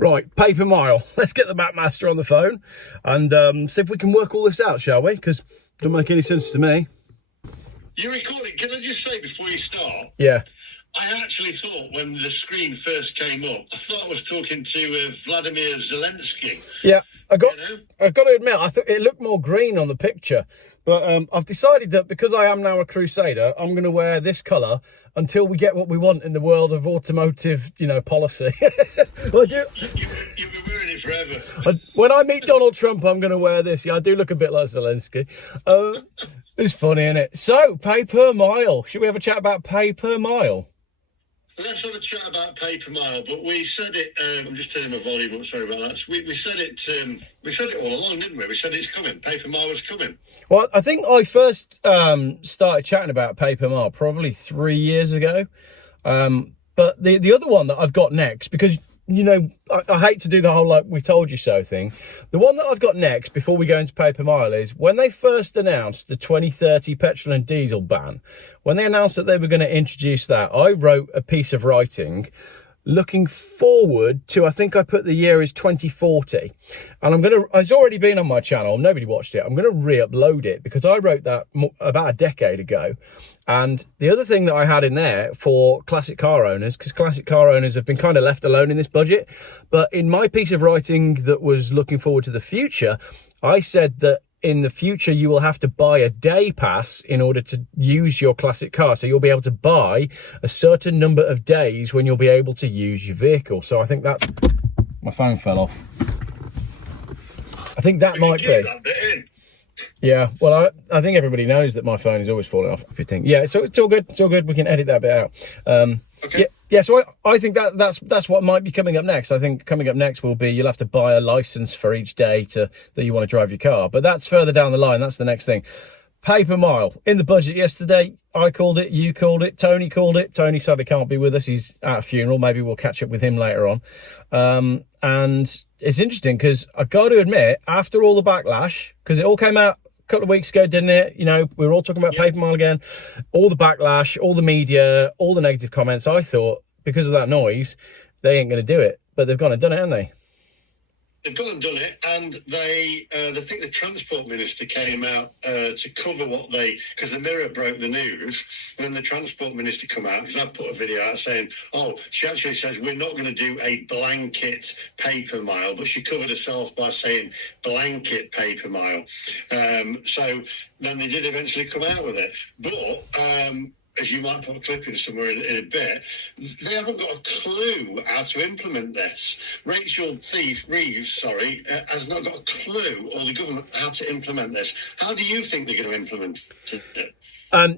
Right, paper mile. Let's get the map master on the phone and see if we can work all this out, shall we? Because it doesn't make any sense to me. You're recording. Can I just say before you start? Yeah. I actually thought when the screen first came up, I thought I was talking to Vladimir Zelensky. Yeah, I've got to admit, I thought it looked more green on the picture. But I've decided that because I am now a Crusader, I'm going to wear this colour until we get what we want in the world of automotive, policy. Well, You'll be wearing it forever. When I meet Donald Trump, I'm going to wear this. Yeah, I do look a bit like Zelensky. It's funny, isn't it? So, pay per mile. Should we have a chat about pay per mile? Let's have a chat about paper mile, but we said it. I'm just turning my volume up. Sorry about that. We said it. We said it all along, didn't we? We said it's coming. Paper mile was coming. Well, I think I first started chatting about paper mile probably 3 years ago. But the other one that I've got next, because I hate to do the whole like we told you so thing. The one that I've got next before we go into paper mile is when they first announced the 2030 petrol and diesel ban. When they announced that they were going to introduce that, I wrote a piece of writing looking forward to, I think I put the year as 2040. And it's already been on my channel. Nobody watched it. I'm going to re-upload it because I wrote that about a decade ago. And the other thing that I had in there for classic car owners, because classic car owners have been kind of left alone in this budget, but in my piece of writing that was looking forward to the future, I said that in the future you will have to buy a day pass in order to use your classic car. So you'll be able to buy a certain number of days when you'll be able to use your vehicle. So I think that's... My phone fell off. I think that might be... Yeah, well, I think everybody knows that my phone is always falling off. If you think, yeah, so it's all good. It's all good. We can edit that bit out. Okay. Yeah. So I think that's what might be coming up next. I think coming up next will be you'll have to buy a license for each day that you want to drive your car. But that's further down the line. That's the next thing. Paper mile in the budget yesterday. I called it. You called it. Tony called it. Tony sadly can't be with us. He's at a funeral. Maybe we'll catch up with him later on. And it's interesting because I got to admit, after all the backlash, because it all came out a couple of weeks ago, didn't it? We were all talking about paper mile again, all the backlash, all the media, all the negative comments. I thought because of that noise, they ain't going to do it, but they've gone and done it, haven't they? They've gone and done it, and I think the Transport Minister came out to cover what because the Mirror broke the news, and then the Transport Minister come out, because I put a video out saying, she actually says we're not going to do a blanket paper mile, but she covered herself by saying blanket paper mile. So then they did eventually come out with it. But... as you might put a clip in somewhere in a bit, they haven't got a clue how to implement this. Rachel Reeves, has not got a clue, or the government, how to implement this. How do you think they're going to implement it?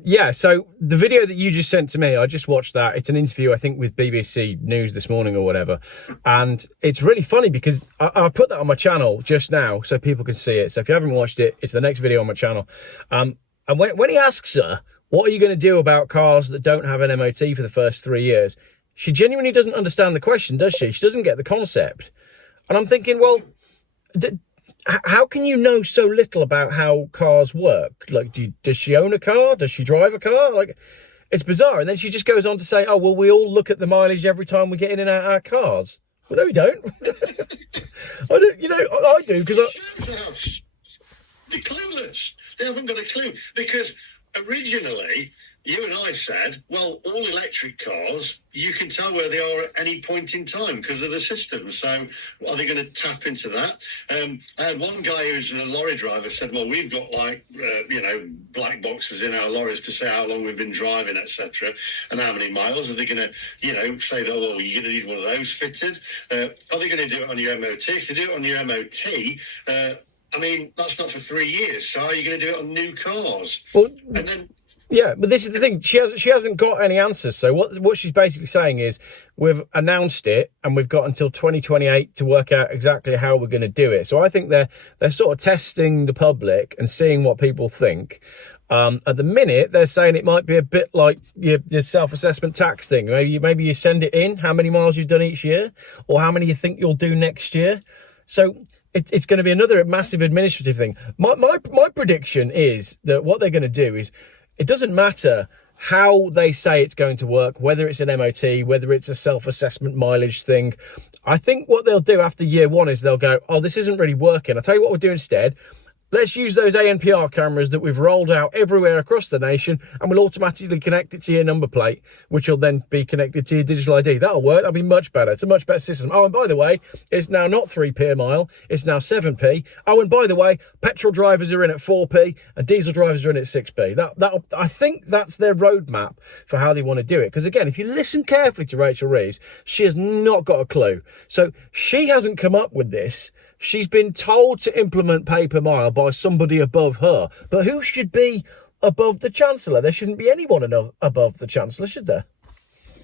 Yeah, so the video that you just sent to me, I just watched that. It's an interview, I think, with BBC News this morning or whatever. And it's really funny because I put that on my channel just now so people can see it. So if you haven't watched it, it's the next video on my channel. And when he asks her, what are you going to do about cars that don't have an MOT for the first 3 years? She genuinely doesn't understand the question, does she? She doesn't get the concept. And I'm thinking, well, how can you know so little about how cars work? Like, does she own a car? Does she drive a car? Like, it's bizarre. And then she just goes on to say, oh, well, we all look at the mileage every time we get in and out our cars. Well, no, we don't. I do, because they're clueless. They haven't got a clue, because... originally, you and I said, well, all electric cars, you can tell where they are at any point in time because of the system. So are they going to tap into that? I had one guy who's a lorry driver said, well, we've got black boxes in our lorries to say how long we've been driving, etc. and how many miles. Are they going to, say that, well, you're going to need one of those fitted? Are they going to do it on your MOT? If they do it on your MOT, that's not for 3 years. So how are you going to do it on new cars? Well, and then, yeah, but this is the thing. She hasn't got any answers. So what she's basically saying is we've announced it and we've got until 2028 to work out exactly how we're going to do it. So I think they're sort of testing the public and seeing what people think. At the minute, they're saying it might be a bit like your self-assessment tax thing. Maybe you send it in, how many miles you've done each year, or how many you think you'll do next year. So it's going to be another massive administrative thing. My prediction is that what they're going to do is, it doesn't matter how they say it's going to work, whether it's an MOT, whether it's a self-assessment mileage thing. I think what they'll do after year one is they'll go, oh, this isn't really working. I'll tell you what we'll do instead. Let's use those ANPR cameras that we've rolled out everywhere across the nation, and we'll automatically connect it to your number plate, which will then be connected to your digital ID. That'll work. That'll be much better. It's a much better system. Oh, and by the way, it's now not 3p a mile. It's now 7p. Oh, and by the way, petrol drivers are in at 4p and diesel drivers are in at 6p. I think that's their roadmap for how they want to do it. Because again, if you listen carefully to Rachel Reeves, she has not got a clue. So she hasn't come up with this. She's been told to implement pay per mile by somebody above her. But who should be above the Chancellor? There shouldn't be anyone above the Chancellor, should there?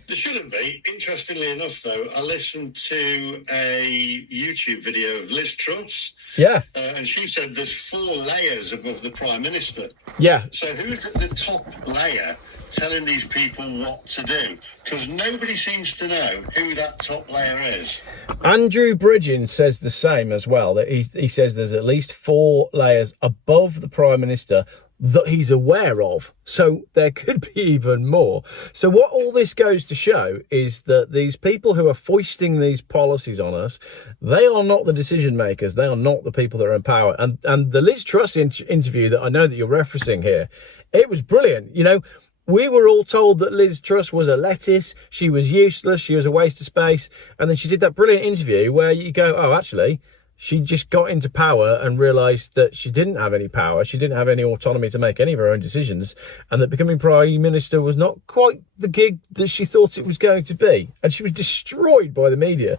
There shouldn't be. Interestingly enough, though, I listened to a YouTube video of Liz Truss. Yeah. And she said there's 4 layers above the Prime Minister. Yeah. So who's at the top layer telling these people what to do? Because nobody seems to know who that top layer is. Andrew Bridgen says the same as well, that he says there's at least 4 layers above the Prime Minister that he's aware of. So there could be even more. So what all this goes to show is that these people who are foisting these policies on us, they are not the decision makers. They are not the people that are in power. And the Liz Truss interview that I know that you're referencing here, it was brilliant. You know, we were all told that Liz Truss was a lettuce. She was useless. She was a waste of space. And then she did that brilliant interview where you go, oh, actually, she just got into power and realised that she didn't have any power. She didn't have any autonomy to make any of her own decisions, and that becoming Prime Minister was not quite the gig that she thought it was going to be. And she was destroyed by the media.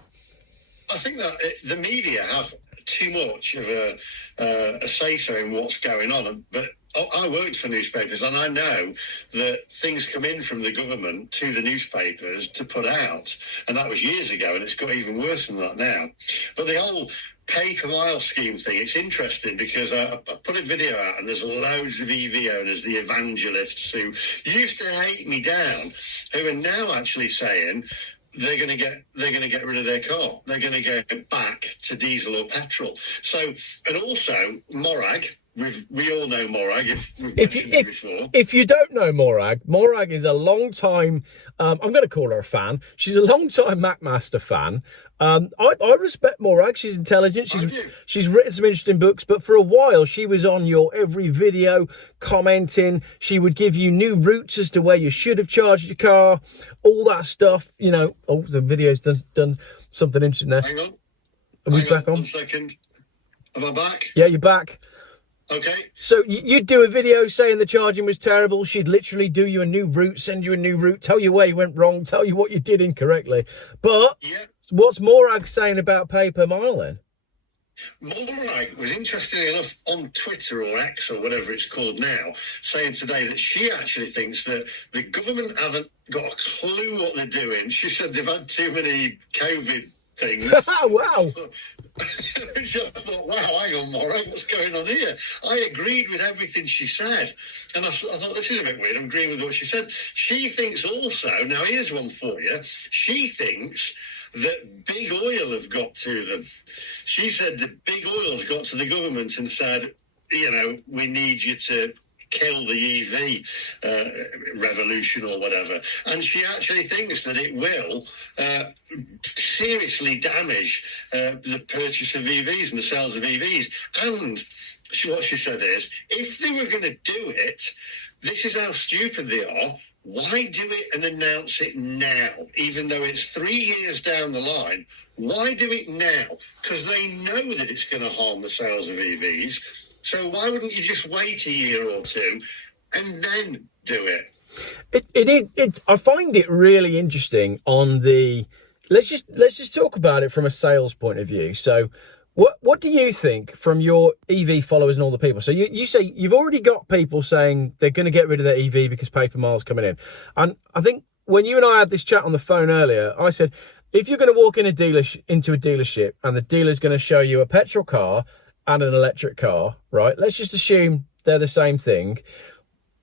I think that the media have too much of a say-so in what's going on. But I worked for newspapers, and I know that things come in from the government to the newspapers to put out. And that was years ago, and it's got even worse than that now. But the whole pay per mile scheme thing, it's interesting because I put a video out and there's loads of EV owners, the evangelists who used to hate me down, who are now actually saying they're going to get rid of their car. They're going to go back to diesel or petrol. So, and also Morag. We all know Morag. If you don't know Morag is a long time, I'm going to call her a fan. She's a long time MacMaster fan. I respect Morag. She's intelligent. She's written some interesting books, but for a while she was on your every video commenting. She would give you new routes as to where you should have charged your car, all that stuff. You know, oh, the video's done something interesting there. Hang on. Are we back on? 1 second. Am I back? Yeah, you're back. Okay. So you'd do a video saying the charging was terrible. She'd literally do you a new route, send you a new route, tell you where you went wrong, tell you what you did incorrectly. But yeah. What's Morag saying about pay per mile then? Morag was, interestingly enough, on Twitter or X or whatever it's called now, saying today that she actually thinks that the government haven't got a clue what they're doing. She said they've had too many COVID things. Wow. Which I thought, wow, hang on, Morag, what's going on here? I agreed with everything she said. And I thought, this is a bit weird. I'm agreeing with what she said. She thinks also, now here's one for you, she thinks that big oil have got to them. She said that big oil's got to the government and said, you know, we need you to kill the EV revolution or whatever. And she actually thinks that it will seriously damage the purchase of EVs and the sales of EVs. And what she said is, if they were going to do it, this is how stupid they are. Why do it and announce it now, even though it's 3 years down the line? Why do it now? Because they know that it's going to harm the sales of EVs. So why wouldn't you just wait a year or two and then do it? I find it really interesting on the. Let's just talk about it from a sales point of view. So, what do you think from your EV followers and all the people? So you say you've already got people saying they're going to get rid of their EV because pay per mile's coming in, and I think when you and I had this chat on the phone earlier, I said if you're going to walk into a dealership and the dealer's going to show you a petrol car and an electric car, right? Let's just assume they're the same thing.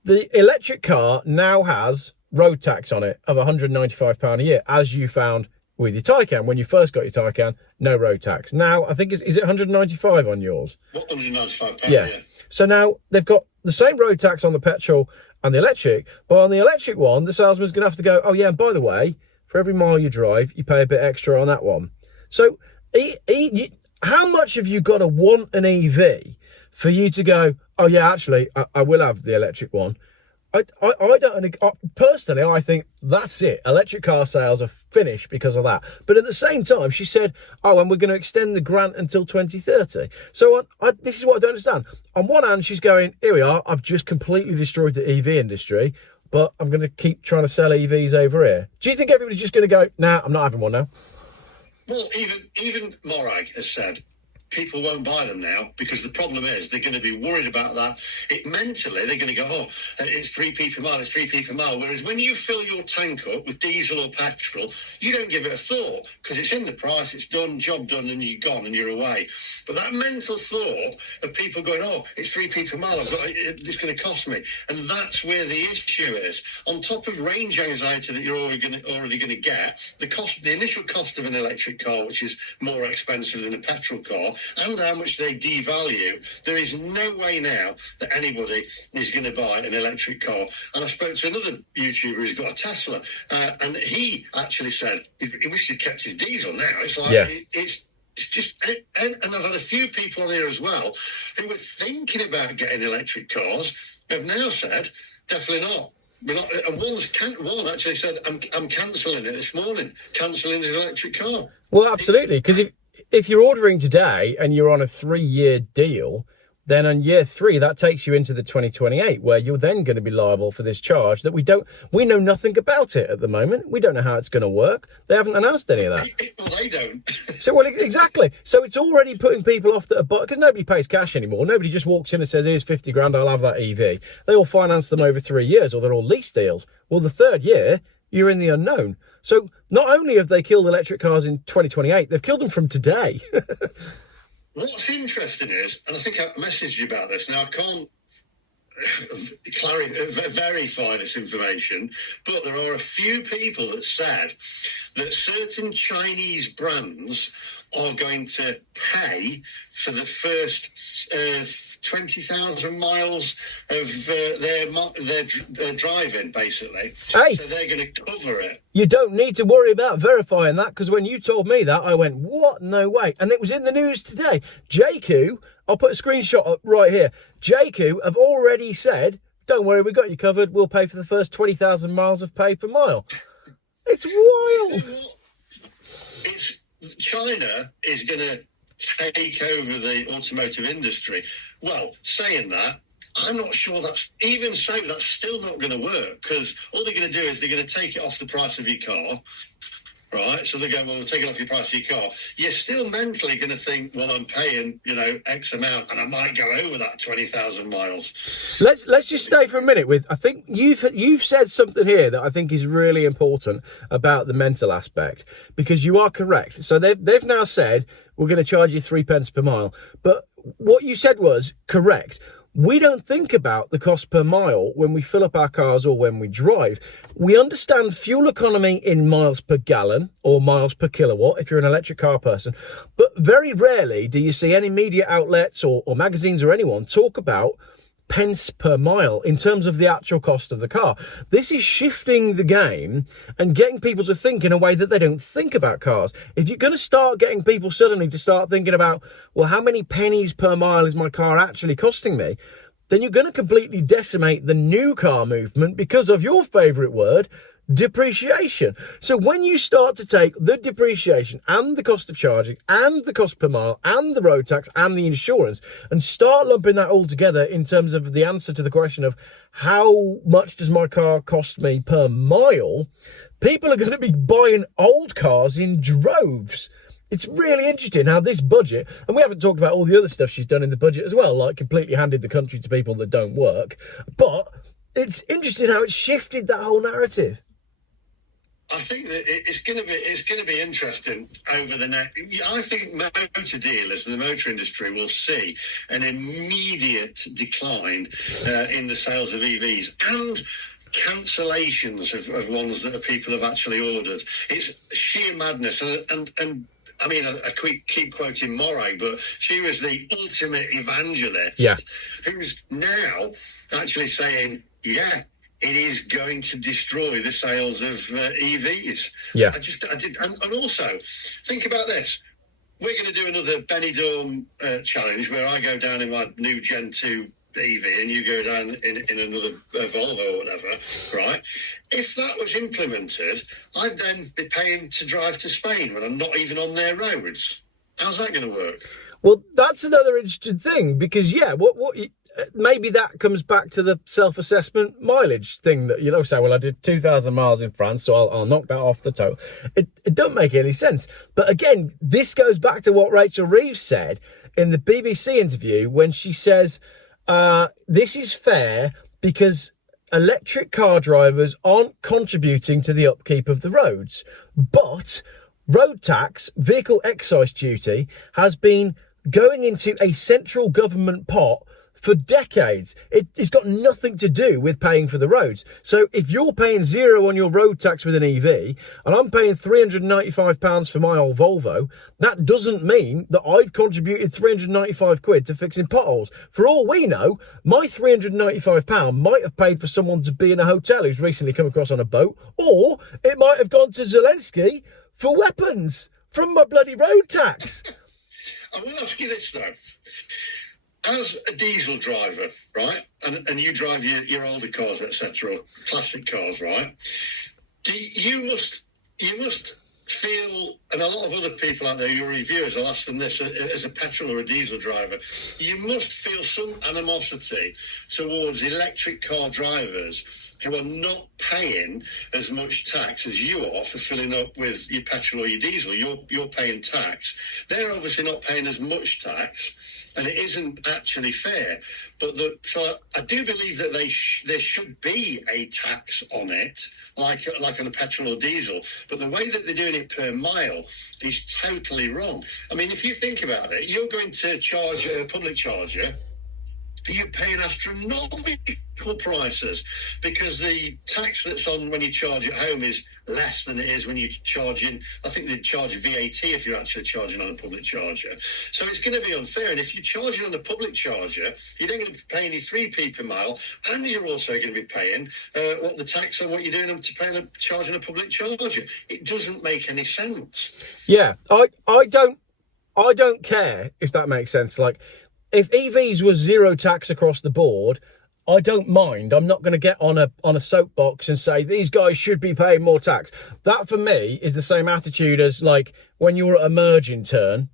The electric car now has road tax on it of £195 a year, as you found with your Taycan. When you first got your Taycan, no road tax. Now, I think, is it 195 on yours? What, £195? Yeah. So now they've got the same road tax on the petrol and the electric. But on the electric one, the salesman's going to have to go, oh yeah, and by the way, for every mile you drive, you pay a bit extra on that one. So how much have you got to want an EV for you to go, oh yeah, actually, I will have the electric one? I don't, personally, I think that's it. Electric car sales are finished because of that. But at the same time, she said, oh, and we're going to extend the grant until 2030. So this is what I don't understand. On one hand, she's going, here we are, I've just completely destroyed the EV industry, but I'm going to keep trying to sell EVs over here. Do you think everybody's just going to go, nah, I'm not having one now? Well, even Morag has said people won't buy them now because the problem is they're going to be worried about that. Mentally, they're going to go, oh, it's 3p per mile, it's 3p per mile. Whereas when you fill your tank up with diesel or petrol, you don't give it a thought because it's in the price, it's done, job done, and you're gone and you're away. But that mental thought of people going, oh, it's 3p per mile, it's going to cost me. And that's where the issue is. On top of range anxiety that you're already going to get, the initial cost of an electric car, which is more expensive than a petrol car, and how much they devalue, there is no way now that anybody is going to buy an electric car. And I spoke to another YouTuber who's got a Tesla, and he actually said he wished he'd kept his diesel now. It's like, yeah. It's just, and I've had a few people on here as well who were thinking about getting electric cars, have now said, definitely not. We're not. And one actually said, I'm cancelling it this morning, cancelling his electric car. Well, absolutely, because if you're ordering today and you're on a 3-year deal, then on year 3, that takes you into the 2028, where you're then going to be liable for this charge that we know nothing about it at the moment. We don't know how it's going to work. They haven't announced any of that. Well, they don't. Well, exactly. So it's already putting people off that are, because nobody pays cash anymore. Nobody just walks in and says, here's 50 grand, I'll have that EV. They all finance them over 3 years, or they're all lease deals. Well, the 3rd year, you're in the unknown. So not only have they killed electric cars in 2028, they've killed them from today. What's interesting is, and I think I messaged you about this, now I can't verify this information, but there are a few people that said that certain Chinese brands are going to pay for the first 20,000 miles of their driving, basically. Hey, so they're going to cover it. You don't need to worry about verifying that, because when you told me that, I went, what? No way. And it was in the news today. JQ, I'll put a screenshot up right here. JQ have already said, don't worry, we got you covered. We'll pay for the first 20,000 miles of pay per mile. It's wild. China is going to take over the automotive industry. Well, saying that, I'm not sure that's still not going to work, because all they're going to do is they're going to take it off the price of your car, right? So they go, well, we'll take it off your price of your car. You're still mentally going to think, well, I'm paying, X amount, and I might go over that 20,000 miles. Let's just stay for a minute with, I think you've said something here that I think is really important about the mental aspect, because you are correct. So they've now said, we're going to charge you 3 pence per mile. But what you said was correct. We don't think about the cost per mile when we fill up our cars or when we drive. We understand fuel economy in miles per gallon or miles per kilowatt if you're an electric car person. But very rarely do you see any media outlets or magazines or anyone talk about pence per mile in terms of the actual cost of the car. This is shifting the game and getting people to think in a way that they don't think about cars. If you're going to start getting people suddenly to start thinking about, well, how many pennies per mile is my car actually costing me? Then you're going to completely decimate the new car movement because of your favourite word, depreciation. So when you start to take the depreciation and the cost of charging and the cost per mile and the road tax and the insurance and start lumping that all together in terms of the answer to the question of how much does my car cost me per mile, people are going to be buying old cars in droves. It's really interesting how this budget, and we haven't talked about all the other stuff she's done in the budget as well, like completely handed the country to people that don't work, but it's interesting how it's shifted that whole narrative. I think that it's going to be interesting over the next. I think motor dealers and the motor industry will see an immediate decline in the sales of EVs and cancellations of ones that people have actually ordered. It's sheer madness, and I mean, I keep quoting Moray, but she was the ultimate evangelist, who's now actually saying, yeah, it is going to destroy the sales of EVs. Yeah. And also, think about this. We're going to do another Benidorm challenge where I go down in my new Gen 2 EV and you go down in another Volvo or whatever, right? If that was implemented, I'd then be paying to drive to Spain when I'm not even on their roads. How's that going to work? Well, that's another interesting thing because, maybe that comes back to the self-assessment mileage thing that you'll say, well, I did 2,000 miles in France, so I'll knock that off the total. It don't make any sense. But again, this goes back to what Rachel Reeves said in the BBC interview when she says, this is fair because electric car drivers aren't contributing to the upkeep of the roads. But road tax, vehicle excise duty, has been going into a central government pot for decades. It's got nothing to do with paying for the roads. So if you're paying zero on your road tax with an EV, and I'm paying £395 for my old Volvo, that doesn't mean that I've contributed 395 quid to fixing potholes. For all we know, my £395 might have paid for someone to be in a hotel who's recently come across on a boat, or it might have gone to Zelensky for weapons from my bloody road tax. I will ask you this though. As a diesel driver, right, and you drive your older cars, etc., classic cars, right? You must feel, and a lot of other people out there, your reviewers, I'll ask them this, as a petrol or a diesel driver, you must feel some animosity towards electric car drivers who are not paying as much tax as you are for filling up with your petrol or your diesel. You're paying tax. They're obviously not paying as much tax. And it isn't actually fair. But so I do believe that there should be a tax on it, like on a petrol or diesel. But the way that they're doing it per mile is totally wrong. I mean, if you think about it, you're going to charge a public charger, you're paying astronomical prices because the tax that's on when you charge at home is less than it is when you're charging. I think they charge VAT if you're actually charging on a public charger. So it's going to be unfair. And if you're charging on a public charger, you're then going to be paying your 3p per mile, and you're also going to be paying what the tax on what you're doing to pay a charge on a public charger. It doesn't make any sense. Yeah, I don't care if that makes sense. Like, if EVs was zero tax across the board, I don't mind. I'm not going to get on a soapbox and say these guys should be paying more tax. That for me is the same attitude as like when you're at a merging turn,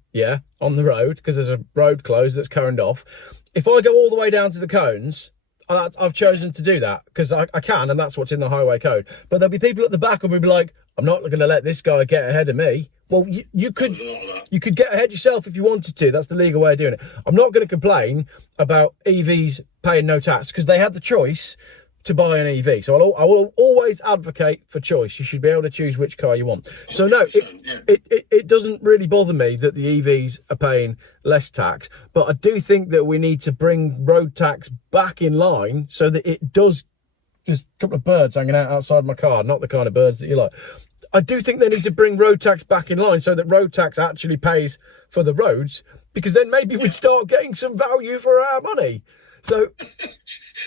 on the road, because there's a road closed that's coned off. If I go all the way down to the cones, I've chosen to do that because I can, and that's what's in the highway code. But there'll be people at the back who will be like, I'm not going to let this guy get ahead of me. Well, you could get ahead yourself if you wanted to. That's the legal way of doing it. I'm not going to complain about EVs paying no tax because they had the choice to buy an EV. So I will always advocate for choice. You should be able to choose which car you want. So no, it doesn't really bother me that the EVs are paying less tax, but I do think that we need to bring road tax back in line so that it does. There's a couple of birds hanging out outside my car, not the kind of birds that you like. I do think they need to bring road tax back in line so that road tax actually pays for the roads, because then maybe we'd start getting some value for our money. So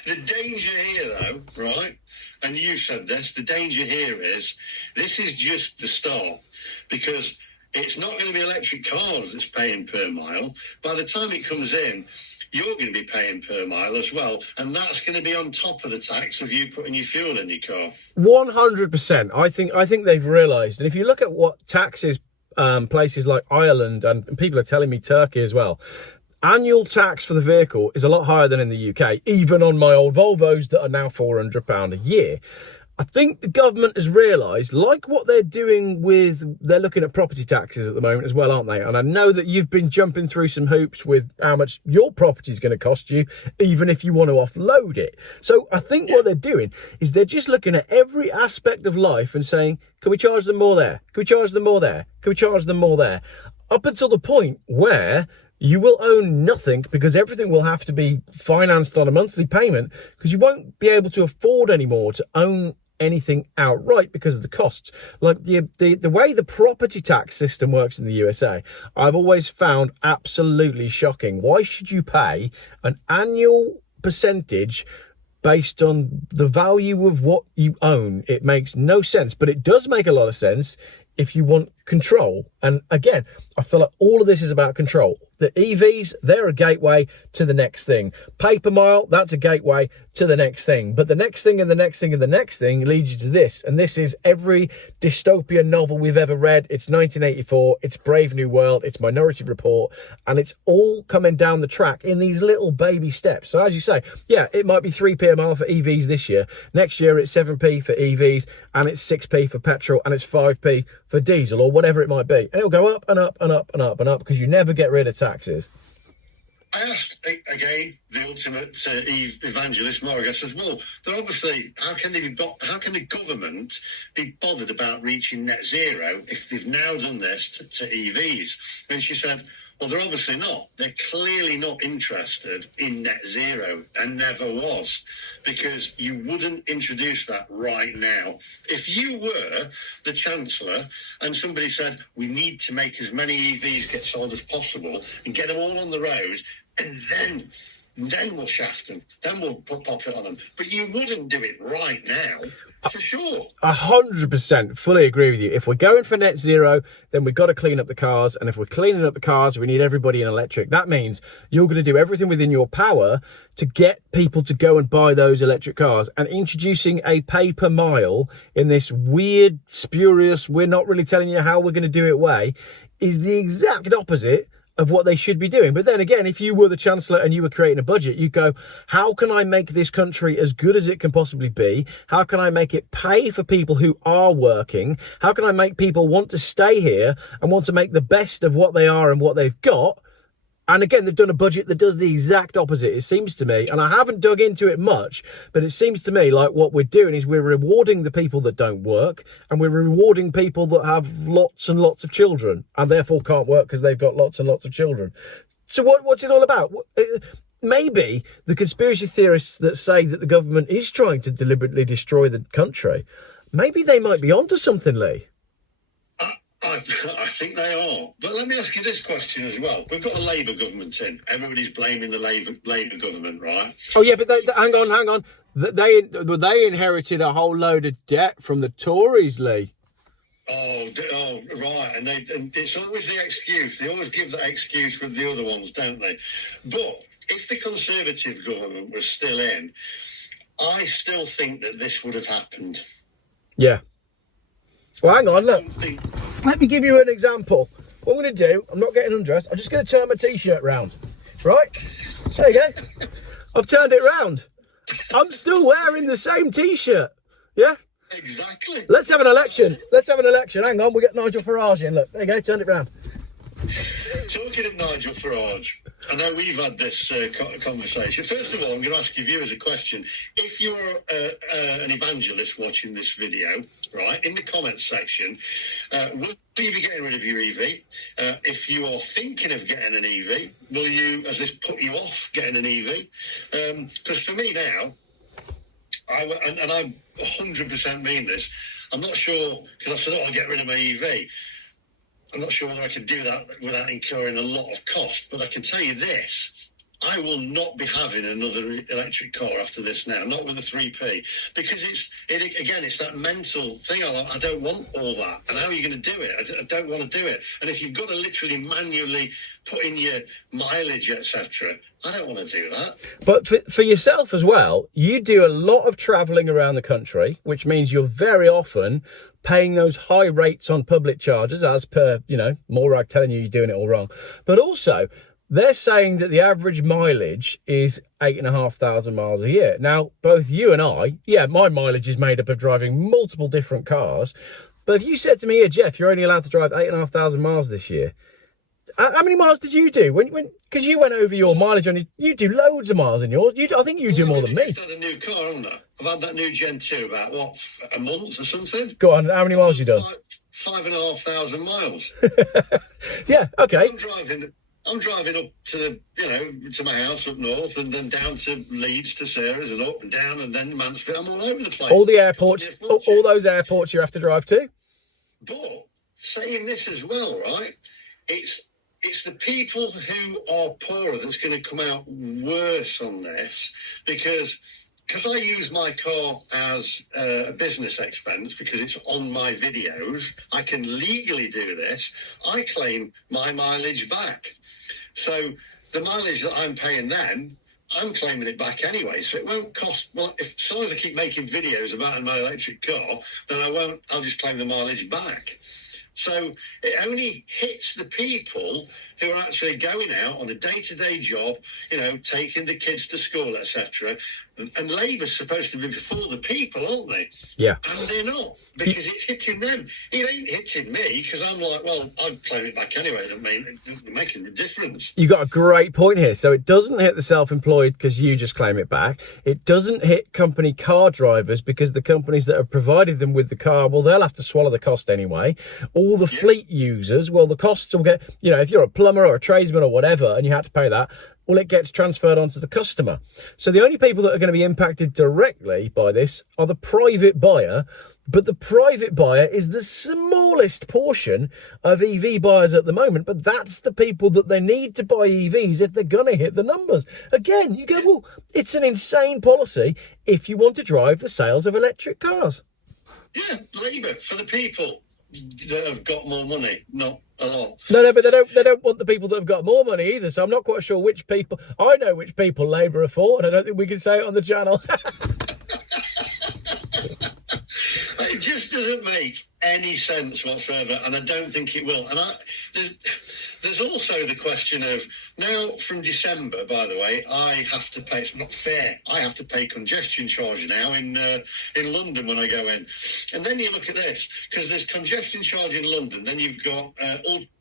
the danger here, though, right, and you said this, the danger here is this is just the start, because it's not going to be electric cars that's paying per mile. By the time it comes in, you're going to be paying per mile as well, and that's going to be on top of the tax of you putting your fuel in your car. 100%. I think they've realised, and if you look at what taxes places like Ireland, and people are telling me Turkey as well, annual tax for the vehicle is a lot higher than in the UK, even on my old Volvos that are now £400 a year. I think the government has realised, like what they're doing they're looking at property taxes at the moment as well, aren't they? And I know that you've been jumping through some hoops with how much your property is going to cost you, even if you want to offload it. So I think what they're doing is they're just looking at every aspect of life and saying, can we charge them more there? Can we charge them more there? Can we charge them more there? Up until the point where you will own nothing, because everything will have to be financed on a monthly payment, because you won't be able to afford anymore to own anything outright because of the costs. Like the way the property tax system works in the USA, I've always found absolutely shocking. Why should you pay an annual percentage based on the value of what you own. It makes no sense, but it does make a lot of sense if you want control. And again, I feel like all of this is about control. The EVs, they're a gateway to the next thing. Paper mile, that's a gateway to the next thing. But the next thing and the next thing and the next thing leads you to this. And this is every dystopian novel we've ever read. It's 1984, it's Brave New World, it's Minority Report, and it's all coming down the track in these little baby steps. So as you say, yeah, it might be 3p a mile for EVs this year. Next year it's 7p for EVs, and it's 6p for petrol, and it's 5p for diesel, or whatever it might be. And it'll go up and up and up and up and up, because you never get rid of taxes. I asked, again, the ultimate evangelist, Morgan, I says, well, they're obviously, how can the government be bothered about reaching net zero if they've now done this to EVs? And she said, well, they're obviously not. They're clearly not interested in net zero, and never was, because you wouldn't introduce that right now. If you were the Chancellor and somebody said, we need to make as many EVs get sold as possible and get them all on the road, and then we'll shaft them, then we'll pop it on them. But you wouldn't do it right now, for sure. 100% fully agree with you. If we're going for net zero, then we've got to clean up the cars. And if we're cleaning up the cars, we need everybody in electric. That means you're going to do everything within your power to get people to go and buy those electric cars. And introducing a pay per mile in this weird, spurious, we're not really telling you how we're going to do it way is the exact opposite of what they should be doing. But then again, if you were the Chancellor and you were creating a budget, you go, how can I make this country as good as it can possibly be? How can I make it pay for people who are working? How can I make people want to stay here and want to make the best of what they are and what they've got? And again, they've done a budget that does the exact opposite, it seems to me. And I haven't dug into it much, but it seems to me like what we're doing is we're rewarding the people that don't work, and we're rewarding people that have lots and lots of children and therefore can't work because they've got lots and lots of children. So what's it all about? Maybe the conspiracy theorists that say that the government is trying to deliberately destroy the country, maybe they might be onto something, Lee. I think they are. But let me ask you this question as well. We've got a Labour government in. Everybody's blaming the Labour government, right? Oh, yeah, but hang on. They inherited a whole load of debt from the Tories, Lee. Oh, right. And it's always the excuse. They always give that excuse with the other ones, don't they? But if the Conservative government was still in, I still think that this would have happened. Yeah. Well, hang on, look. Let me give you an example. What I'm going to do, I'm not getting undressed. I'm just going to turn my T-shirt round. Right? There you go. I've turned it round. I'm still wearing the same T-shirt. Yeah? Exactly. Let's have an election. Hang on, we'll get Nigel Farage in. Look, there you go, turned it round. Talking of Nigel Farage, I know we've had this conversation. First of all, I'm going to ask you viewers a question. If you're an evangelist watching this video, right, in the comments section, will you be getting rid of your EV? If you are thinking of getting an EV, has this put you off getting an EV? Because for me now, I 100% mean this, I'm not sure, because I said, I'll get rid of my EV. I'm not sure whether I can do that without incurring a lot of cost, but I can tell you this. I will not be having another electric car after this now, not with a 3p, because it's that mental thing. I don't want all that. And how are you going to do it? I don't want to do it. And if you've got to literally manually put in your mileage, etc., I don't want to do that. But for yourself as well, you do a lot of travelling around the country, which means you're very often paying those high rates on public charges, as per, Morag telling you you're doing it all wrong. But also, they're saying that the average mileage is 8,500 miles a year. Now, both you and I, my mileage is made up of driving multiple different cars. But if you said to me, here, Geoff, you're only allowed to drive 8,500 miles this year, how many miles did you do? Because you went over your mileage on you do loads of miles in yours. I think you do more than me. I've had a new car, haven't I? I've had that new Gen 2 about, a month or something? Go on, how many miles you done? 5,500 miles. Yeah, okay. I'm driving up to to my house up north, and then down to Leeds to Sarah's, and up and down, and then Mansfield. I'm all over the place. All the airports, all those airports you have to drive to. But saying this as well, right? It's the people who are poorer that's going to come out worse on this, because because I use my car as a business expense because it's on my videos, I can legally do this. I claim my mileage back. So the mileage that I'm paying them, I'm claiming it back anyway. So it won't cost, well, if as long as I keep making videos about my electric car, then I'll just claim the mileage back. So it only hits the people who are actually going out on a day-to-day job, taking the kids to school, etc. And Labour's supposed to be before the people, aren't they? Yeah. And they're not, because it's hitting them. It ain't hitting me, because I'm like, well, I'd claim it back anyway. I mean, it's making a difference. You got a great point here. So it doesn't hit the self-employed because you just claim it back. It doesn't hit company car drivers because the companies that have provided them with the car, well, they'll have to swallow the cost anyway. All the fleet users, well, the costs will get, if you're a plumber or a tradesman or whatever, and you have to pay that, well, it gets transferred onto the customer. So the only people that are going to be impacted directly by this are the private buyer. But the private buyer is the smallest portion of EV buyers at the moment. But that's the people that they need to buy EVs if they're going to hit the numbers. Again, you go, well, it's an insane policy if you want to drive the sales of electric cars. Yeah, Labour for the people that have got more money, not a lot. No, but they don't want the people that have got more money either. So I'm not quite sure which people. I know which people Labour are for, and I don't think we can say it on the channel. It just doesn't make any sense whatsoever, and I don't think it will. And there's also the question of, now from December, by the way, I have to pay, it's not fair, I have to pay congestion charge now in London when I go in. And then you look at this, because there's congestion charge in London, then you've got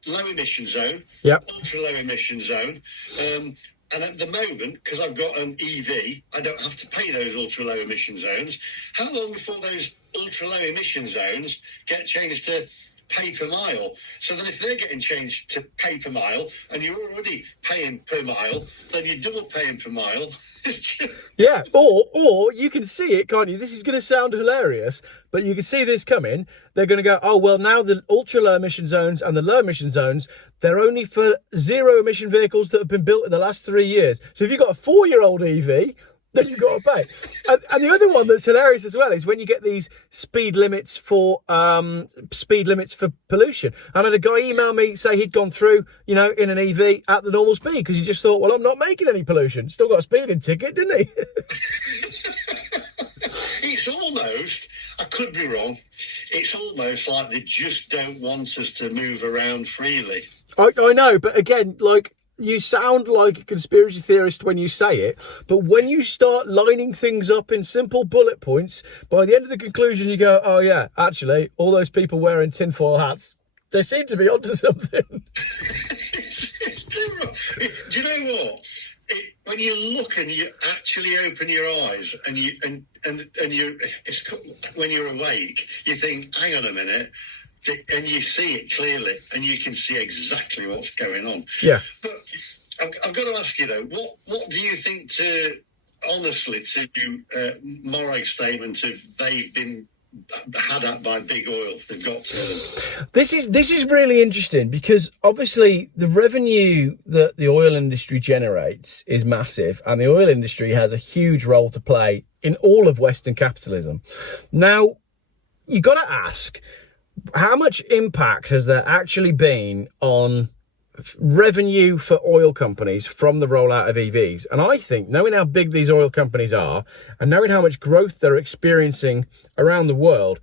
low emission zone, ultra low emission zone, and at the moment, because I've got an EV, I don't have to pay those ultra low emission zones. How long before those ultra low emission zones get changed to pay per mile? So then if they're getting changed to pay per mile and you're already paying per mile, then you're double paying per mile. Yeah, or you can see it, can't you? This is going to sound hilarious, but you can see this coming. They're going to go, oh, well, now the ultra low emission zones and the low emission zones, they're only for zero emission vehicles that have been built in the last 3 years. So if you've got a 4-year-old EV, then you've got to pay. And the other one that's hilarious as well is when you get these speed limits for pollution. And I had a guy email me, say he'd gone through, in an EV at the normal speed because he just thought, well, I'm not making any pollution. Still got a speeding ticket, didn't he? It's almost, I could be wrong, it's almost like they just don't want us to move around freely. I know, but again, you sound like a conspiracy theorist when you say it, but when you start lining things up in simple bullet points, by the end of the conclusion you go, oh yeah, actually, all those people wearing tinfoil hats, they seem to be onto something. Do you know what? When you look and you actually open your eyes and when you're awake, you think, hang on a minute, and you see it clearly, and you can see exactly what's going on. Yeah. But I've got to ask you though, what do you think to Morag's statement of they've been had at by big oil? They've got to them. This is really interesting because obviously the revenue that the oil industry generates is massive, and the oil industry has a huge role to play in all of Western capitalism. Now, you got to ask, how much impact has there actually been on revenue for oil companies from the rollout of EVs? And I think, knowing how big these oil companies are and knowing how much growth they're experiencing around the world,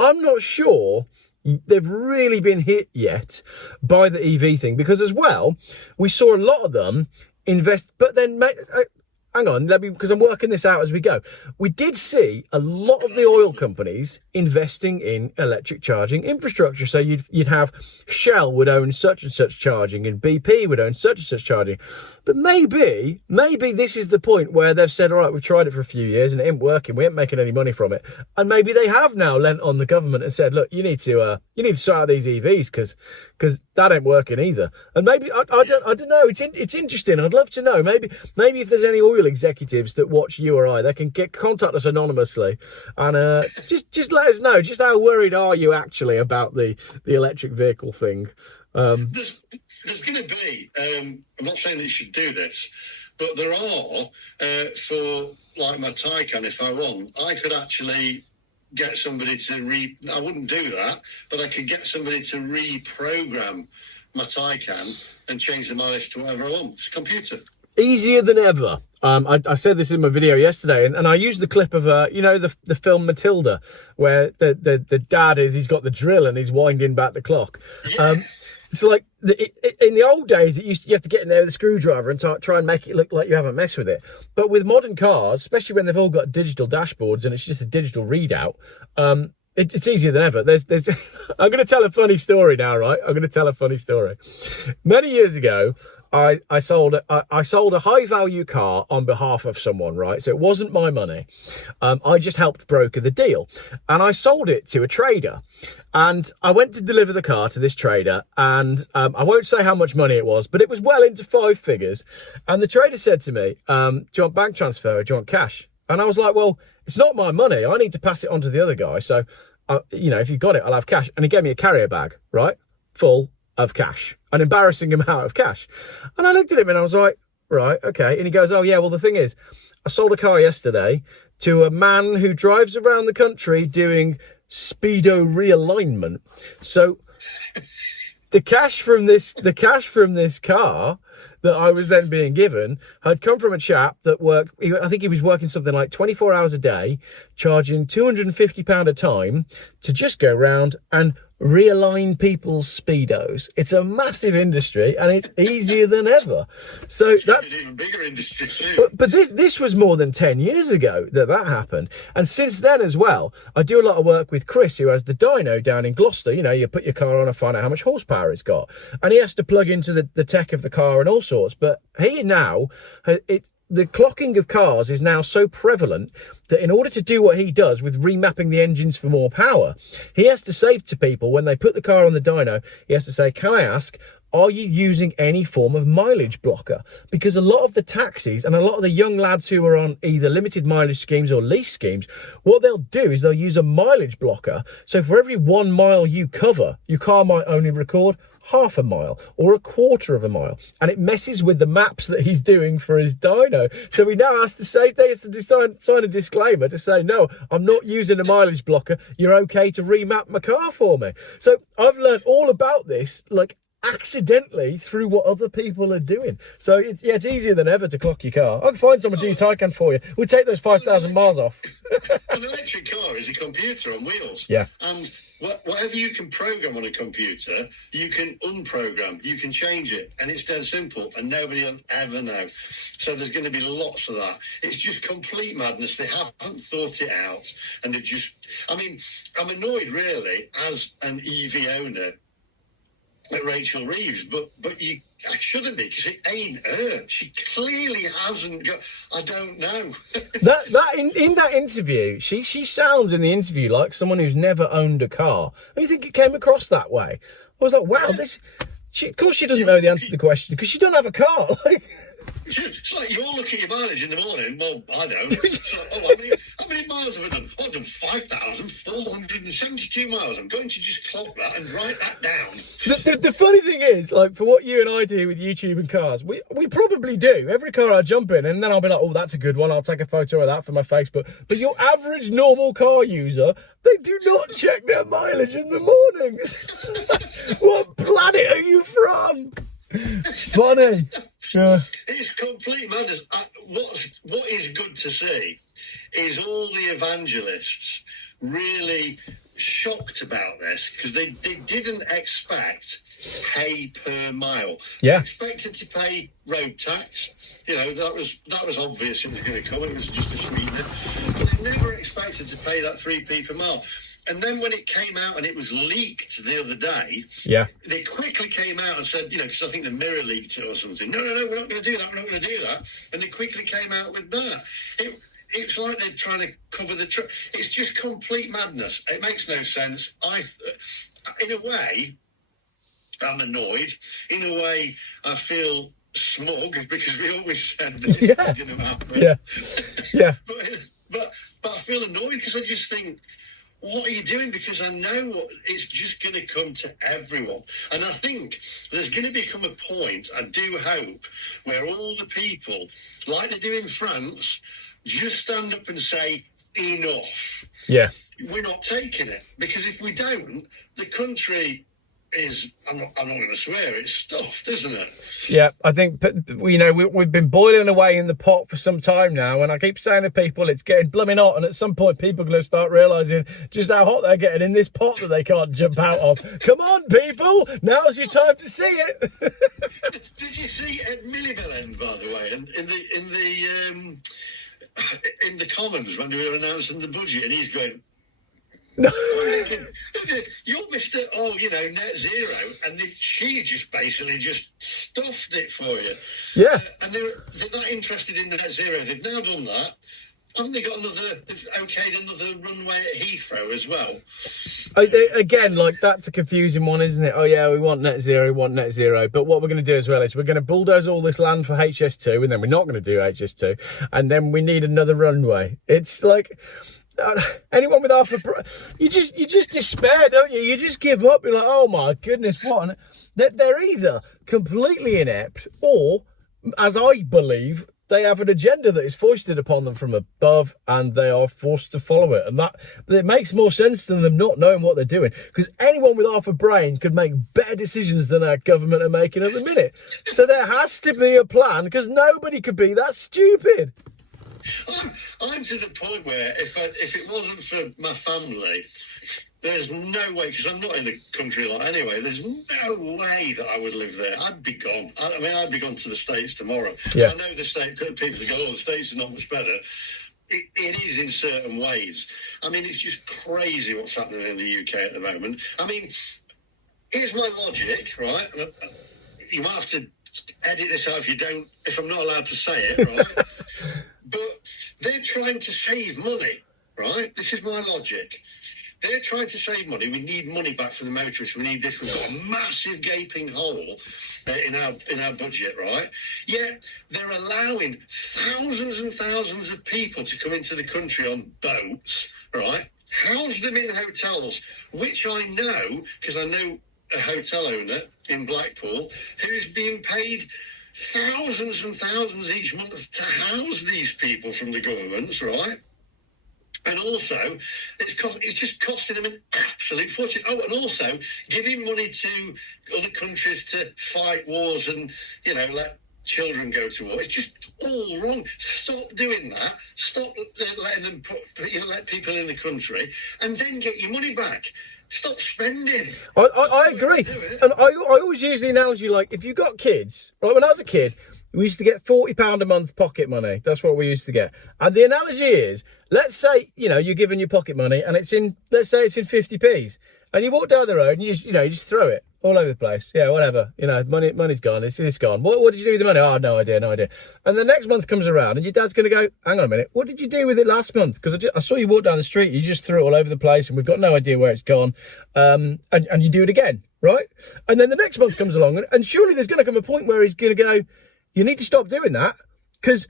I'm not sure they've really been hit yet by the EV thing, because as well, we saw a lot of them invest, but then hang on, because I'm working this out as we go. We did see a lot of the oil companies investing in electric charging infrastructure. So you'd have Shell would own such and such charging, and BP would own such and such charging. But maybe this is the point where they've said, all right, we've tried it for a few years and it ain't working. We ain't making any money from it. And maybe they have now lent on the government and said, look, you need to sort out these EVs because that ain't working either. And maybe I don't know. It's interesting. I'd love to know. Maybe if there's any oil executives that watch you or I, they can contact us anonymously and just let us know. Just how worried are you actually about the electric vehicle thing? There's going to be, I'm not saying that you should do this, but there are, for like my Taycan, if I want, I could actually get somebody to I wouldn't do that, but I could get somebody to reprogram my Taycan and change the mileage to whatever I want. It's a computer. Easier than ever. I said this in my video yesterday, and I used the clip of the film Matilda, where the dad he's got the drill and he's winding back the clock. Yeah. So like in the old days, you have to get in there with a screwdriver and try and make it look like you haven't messed with it. But with modern cars, especially when they've all got digital dashboards and it's just a digital readout, it's easier than ever. There's I'm going to tell a funny story now, right? I'm going to tell a funny story. Many years ago, I sold a high value car on behalf of someone, right? So it wasn't my money. I just helped broker the deal, and I sold it to a trader. And I went to deliver the car to this trader, and I won't say how much money it was, but it was well into 5 figures. And the trader said to me, "Do you want bank transfer or do you want cash?" And I was like, "Well, it's not my money. I need to pass it on to the other guy. So, if you've got it, I'll have cash." And he gave me a carrier bag, right, full of cash, an embarrassing amount of cash. And I looked at him and I was like, right, okay. And he goes, "Oh yeah, well the thing is, I sold a car yesterday to a man who drives around the country doing speedo realignment. So the cash from this car that I was then being given had come from a chap that worked, I think he was working something like 24 hours a day, charging £250 a time to just go around and realign people's speedos. It's a massive industry and it's easier than ever." So that's an even bigger industry too. But this was more than 10 years ago that happened. And since then as well, I do a lot of work with Chris, who has the dyno down in Gloucester. You put your car on and find out how much horsepower it's got. And he has to plug into the tech of the car and all sorts. But he now, the clocking of cars is now so prevalent that in order to do what he does with remapping the engines for more power, he has to say to people when they put the car on the dyno, he has to say, "Can I ask, are you using any form of mileage blocker?" Because a lot of the taxis and a lot of the young lads who are on either limited mileage schemes or lease schemes, what they'll do is they'll use a mileage blocker. So for every 1 mile you cover, your car might only record half a mile or a quarter of a mile, and it messes with the maps that he's doing for his dyno. So he now has to say, they have to sign a disclaimer to say, "No, I'm not using a mileage blocker. You're okay to remap my car for me." So I've learned all about this, like accidentally, through what other people are doing. So it's easier than ever to clock your car. I can find someone to do your Taycan for you. We'll take those 5,000 miles off. An electric car is a computer on wheels. Yeah. And whatever you can program on a computer, you can unprogram. You can change it. And it's dead simple. And nobody will ever know. So there's going to be lots of that. It's just complete madness. They haven't thought it out. And they've just... I mean, I'm annoyed, really, as an EV owner at Rachel Reeves, but I shouldn't be, because it ain't her. She clearly hasn't got... I don't know. in that interview, she sounds in the interview like someone who's never owned a car. And you think it came across that way? I was like, wow, of course she doesn't know the answer to the question, because she doesn't have a car. It's like you're looking at your mileage in the morning. Well, I don't. Like, how many miles have I done? I've done 5,472 miles. I'm going to just clock that and write that down. The funny thing is, like, for what you and I do with YouTube and cars, we probably do. Every car I jump in, and then I'll be like, "Oh, that's a good one. I'll take a photo of that for my Facebook." But your average normal car user, they do not check their mileage in the mornings. What planet are you from? Funny. Yeah. It's complete madness. What is good to see is all the evangelists really shocked about this, because they didn't expect pay per mile. Yeah. They expected to pay road tax. That was obvious it was going to come. It was just a sweetener. But they never expected to pay that 3p per mile. And then when it came out and it was leaked the other day, yeah, they quickly came out and said, because I think the Mirror leaked it or something. No, we're not going to do that. We're not going to do that. And they quickly came out with that. It's like they're trying to cover the truck. It's just complete madness. It makes no sense. In a way, I'm annoyed. In a way, I feel smug, because we always said this is going to happen. Yeah. But I feel annoyed, because I just think, what are you doing? Because I know it's just going to come to everyone. And I think there's going to become a point, I do hope, where all the people, like they do in France, just stand up and say, enough. Yeah. We're not taking it. Because if we don't, the country is, I'm not going to swear, it's stuffed, isn't it? Yeah, I think, we've been boiling away in the pot for some time now, and I keep saying to people it's getting blooming hot, and at some point people are going to start realising just how hot they're getting in this pot that they can't jump out of. Come on, people, now's your time to see it. Did you see Ed Miliband, by the way, in the Commons when they were announcing the budget, and he's going, you're Mr. Net zero, and she just basically just stuffed it for you. Yeah. And they're not interested in net zero. They've now done that. Haven't they got they've okayed another runway at Heathrow as well? Again, that's a confusing one, isn't it? Oh yeah, we want net zero, but what we're going to do as well is we're going to bulldoze all this land for HS2, and then we're not going to do HS2, and then we need another runway. It's like, anyone with half a you just despair, don't you? You just give up. You're like, oh my goodness, what? They're either completely inept, or, as I believe, they have an agenda that is foisted upon them from above, and they are forced to follow it. And that it makes more sense than them not knowing what they're doing, because anyone with half a brain could make better decisions than our government are making at the minute. So there has to be a plan, because nobody could be that stupid. I'm to the point where if it wasn't for my family, there's no way, because I'm not in the country a lot anyway, there's no way that I would live there. I'd be gone. I'd be gone to the States tomorrow. Yeah. I know the States, people go, oh, the States are not much better. It is in certain ways. It's just crazy what's happening in the UK at the moment. Here's my logic, right? You might have to edit this out if I'm not allowed to say it, right? But they're trying to save money, right? This is my logic. They're trying to save money. We need money back for the motorists. We need this. We've got a massive gaping hole in our budget, right? Yet they're allowing thousands and thousands of people to come into the country on boats, right? House them in hotels, which I know, because I know a hotel owner in Blackpool who's being paid thousands and thousands each month to house these people from the governments, right? And also, it's just costing them an absolute fortune. Oh, and also giving money to other countries to fight wars and, let children go to war. It's just all wrong. Stop doing that. Stop letting them let people in the country, and then get your money back. Stop spending. I agree. And I always use the analogy, like, if you got kids, right? When I was a kid, we used to get £40 a month pocket money. That's what we used to get. And the analogy is, let's say, you're giving your pocket money, and let's say it's in 50p's, and you walk down the road and you just throw it all over the place. Yeah, whatever. Money's gone. It's gone. What did you do with the money? Oh, no idea. And the next month comes around, and your dad's going to go, hang on a minute, what did you do with it last month? Because I saw you walk down the street, you just threw it all over the place, and we've got no idea where it's gone. And you do it again, right? And then the next month comes along, and surely there's going to come a point where he's going to go, you need to stop doing that, because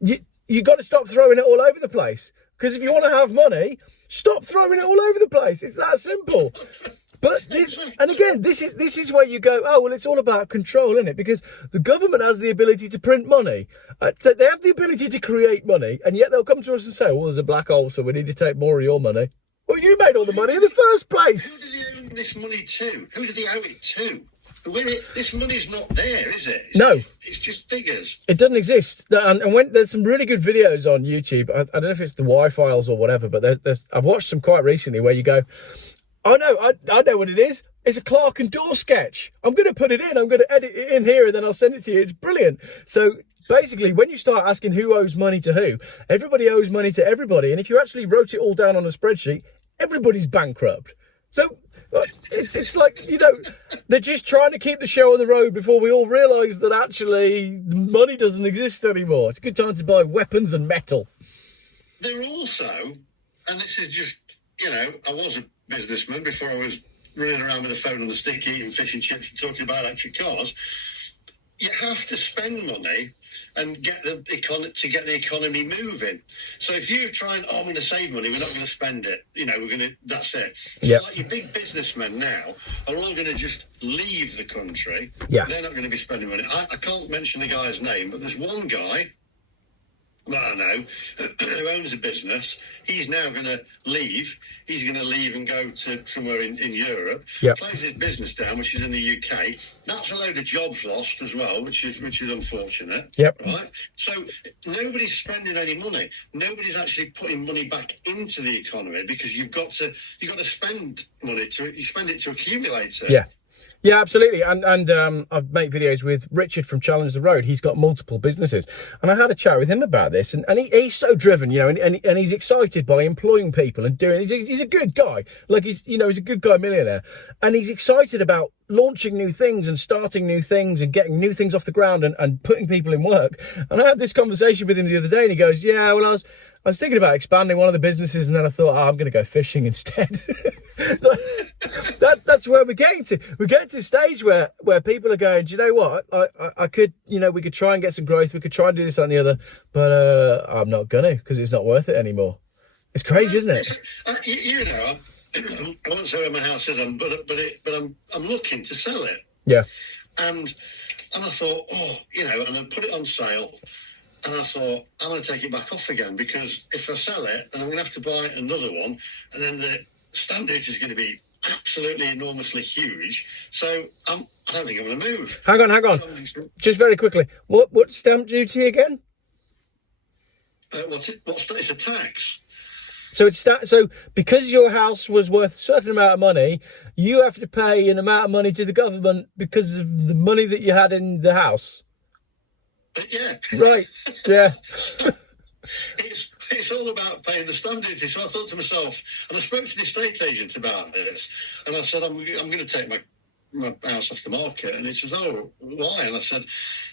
you got to stop throwing it all over the place. Because if you want to have money, stop throwing it all over the place. It's that simple. But this is where you go, oh, well, it's all about control, isn't it? Because the government has the ability to print money. So they have the ability to create money, and yet they'll come to us and say, well, there's a black hole, so we need to take more of your money. Well, you made all the money in the first place. Who do they owe this money to? Who do they owe it to? This money's not there, is it? No. It's just figures. It doesn't exist. And when there's some really good videos on YouTube, I don't know if it's the Y-Files or whatever, but I've watched some quite recently where you go, oh no, I know what it is. It's a Clark and Door sketch. I'm going to put it in. I'm going to edit it in here, and then I'll send it to you. It's brilliant. So basically, when you start asking who owes money to who, everybody owes money to everybody. And if you actually wrote it all down on a spreadsheet, everybody's bankrupt. So it's like, they're just trying to keep the show on the road before we all realise that actually money doesn't exist anymore. It's a good time to buy weapons and metal. They're also, and this is just, I was a businessman before I was running around with a phone on the stick, eating fish and chips and talking about electric cars. You have to spend money and get the economy moving. So if you try and, I'm going to save money, we're not going to spend it. That's it. So yep. Like your big businessmen now are all going to just leave the country. Yeah. They're not going to be spending money. I can't mention the guy's name, but there's one guy, that I know who owns a business. He's now going to leave. He's going to leave and go to somewhere in Europe. Yep. Close his business down, which is in the UK. That's a load of jobs lost as well, which is unfortunate. Yep. Right. So nobody's spending any money. Nobody's actually putting money back into the economy because you've got to spend money you spend it to accumulate it. Yeah. Yeah, absolutely. And I've made videos with Richard from Challenge the Road. He's got multiple businesses. And I had a chat with him about this. And he's so driven, you know, and he's excited by employing people and doing, he's a good guy. Like he's a good guy millionaire. And he's excited about launching new things and starting new things and getting new things off the ground and putting people in work. And I had this conversation with him the other day and he goes, yeah, well, I was thinking about expanding one of the businesses and then I thought, I'm going to go fishing instead. That's where we're getting to. We're getting to a stage where people are going, do you know what? I could, we could try and get some growth. We could try and do this and the other, but I'm not going to because it's not worth it anymore. It's crazy, isn't it? I won't say where my house is, but I'm looking to sell it. Yeah. And I thought, and I put it on sale. And I thought, I'm going to take it back off again because if I sell it, then I'm going to have to buy another one. And then the stamp duty is going to be absolutely enormously huge. So I don't think I'm going to move. Hang on. Just very quickly. What stamp duty again? It's a tax. So so because your house was worth a certain amount of money, you have to pay an amount of money to the government because of the money that you had in the house. Yeah. Right. Yeah. It's all about paying the stamp duty. So I thought to myself, and I spoke to the estate agent about this, and I said, I'm going to take my house off the market. And he says, oh, why? And I said,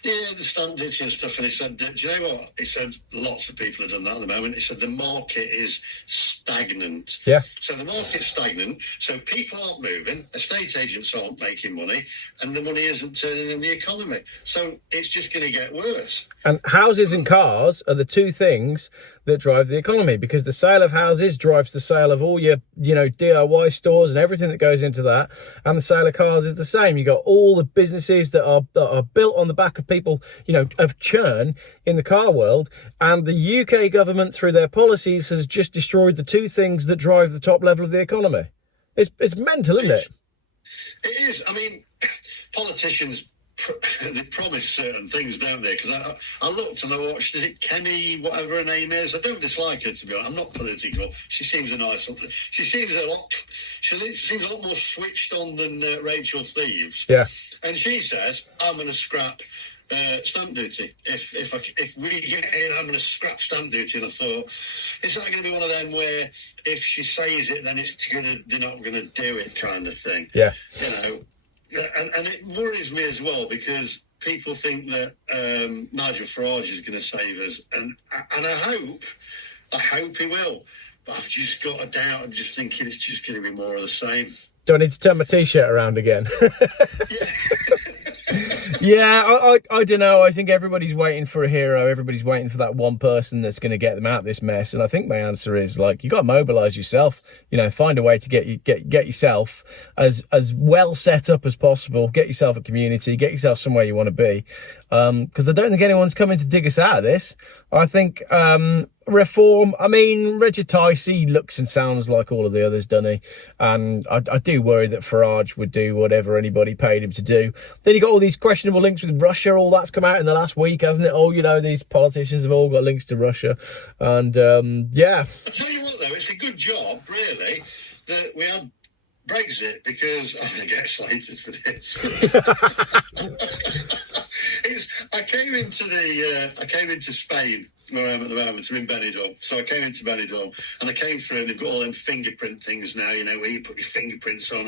yeah, the stamp duty and stuff. And he said, do you know what? He said, lots of people have done that at the moment. He said, the market is stagnant. Yeah. So the market's stagnant. So people aren't moving. Estate agents aren't making money. And the money isn't turning in the economy. So it's just going to get worse. And houses and cars are the two things that drive the economy, because the sale of houses drives the sale of all your, DIY stores and everything that goes into that. And the sale of cars is the same. You got all the businesses that are built on the back of people, of churn in the car world. And the UK government, through their policies, has just destroyed the two things that drive the top level of the economy. It's mental, isn't it? It is. I mean, politicians, they promise certain things, don't they? Because I looked and I watched, is it Kenny, whatever her name is? I don't dislike her, to be honest. I'm not political. She seems a nice one. She seems a lot more switched on than Rachel Thieves. Yeah. And she says, I'm going to scrap stamp duty. If we get in, I'm going to scrap stamp duty. And I thought, it's not going to be one of them where if she says it, then they're not going to do it kind of thing. Yeah. And it worries me as well because people think that Nigel Farage is going to save us, and I hope he will. But I've just got a doubt. I'm just thinking it's just going to be more of the same. Do I need to turn my T-shirt around again? Yeah. Yeah, I don't know. I think everybody's waiting for a hero. Everybody's waiting for that one person that's going to get them out of this mess. And I think my answer is, you got to mobilise yourself. Find a way to get yourself as well set up as possible. Get yourself a community. Get yourself somewhere you want to be. Because I don't think anyone's coming to dig us out of this. I think reform. I mean, Richard Tice, he looks and sounds like all of the others, doesn't he? And I do worry that Farage would do whatever anybody paid him to do. Then you got all these questionable links with Russia. All that's come out in the last week, hasn't it? Oh, these politicians have all got links to Russia. And yeah. I'll tell you what, though, it's a good job, really, that we had Brexit, because I'm going to get slated for this. I came into Spain, where I am at the moment. I'm in Benidorm. So I came into Benidorm and I came through, and they've got all them fingerprint things now, where you put your fingerprints on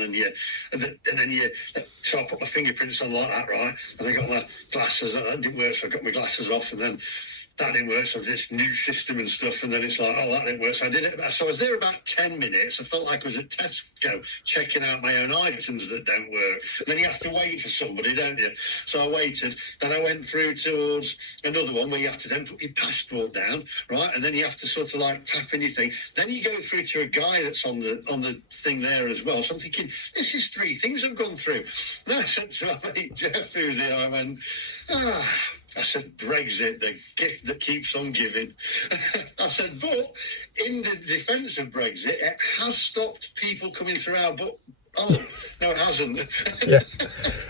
so I put my fingerprints on like that, right? And I got my glasses. That didn't work, so I got my glasses off, and then that didn't work, so this new system and stuff, and then it's like, oh, that didn't work. So I did it. So I was there about 10 minutes. I felt like I was at Tesco checking out my own items that don't work. And then you have to wait for somebody, don't you? So I waited. Then I went through towards another one where you have to then put your passport down, right? And then you have to sort of tap in your thing. Then you go through to a guy that's on the thing there as well. So I'm thinking, this is 3 things I've gone through. Then I said to my mate Geoff, who's here, I went, I said, Brexit, the gift that keeps on giving. I said, but in the defence of Brexit, it has stopped people coming through our book. Oh, no, it hasn't. Yeah.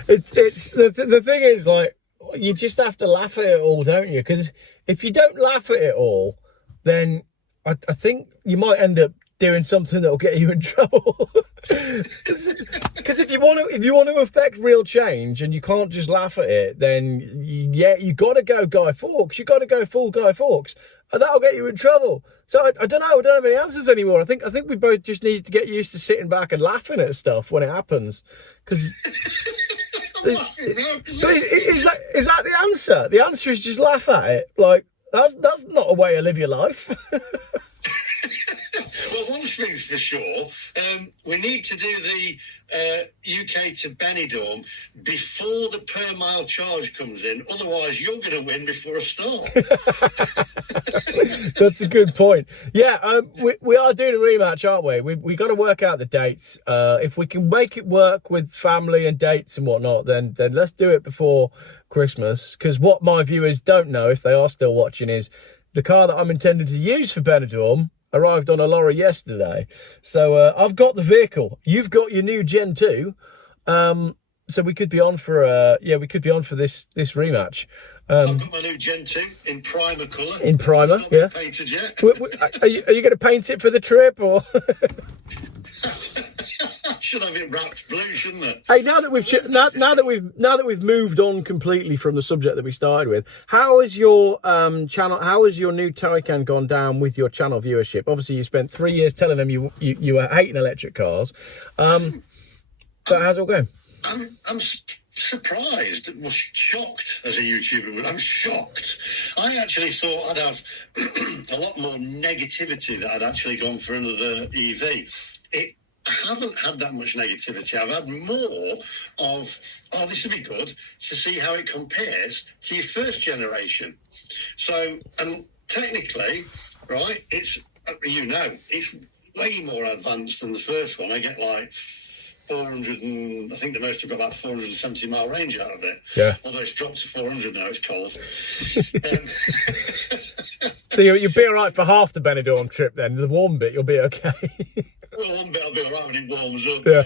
It's the thing is, like, you just have to laugh at it all, don't you? Because if you don't laugh at it all, then I think you might end up doing something that'll get you in trouble. Because if you want to affect real change and you can't just laugh at it, then you got to go Guy Fawkes. You got to go full Guy Fawkes, and that'll get you in trouble. So I don't know. I don't have any answers anymore. I think we both just need to get used to sitting back and laughing at stuff when it happens. Because is that the answer? The answer is just laugh at it. Like that's not a way to live your life. Well, one thing's for sure, we need to do the UK to Benidorm before the per mile charge comes in. Otherwise, you're going to win before I start. That's a good point. Yeah, we are doing a rematch, aren't we? We got to work out the dates. If we can make it work with family and dates and whatnot, then let's do it before Christmas. Because what my viewers don't know, if they are still watching, is the car that I'm intending to use for Benidorm arrived on a lorry yesterday. So I've got the vehicle. You've got your new Gen 2. So we could be on for this rematch. I've got my new Gen 2 in primer colour. In primer, it's not been painted yet. Are you going to paint it for the trip, or? Should have it wrapped blue, shouldn't it? Hey, now that we've moved on completely from the subject that we started with, how has your channel? How has your new Taycan gone down with your channel viewership? Obviously, you spent 3 years telling them you were hating electric cars, but how's it all going? I'm surprised, well, shocked as a YouTuber. I'm shocked. I actually thought I'd have a lot more negativity that I'd actually gone for another EV. I haven't had that much negativity. I've had more of, this would be good to see how it compares to your first generation. So, and technically, right, it's way more advanced than the first one. I get like 400 and I think the most I've got about 470 mile range out of it. Yeah. Although it's dropped to 400 now, it's cold. So you'll be all right for half the Benidorm trip then. The warm bit, you'll be okay. Well, one bit I'll be all right when it warms up. Yeah.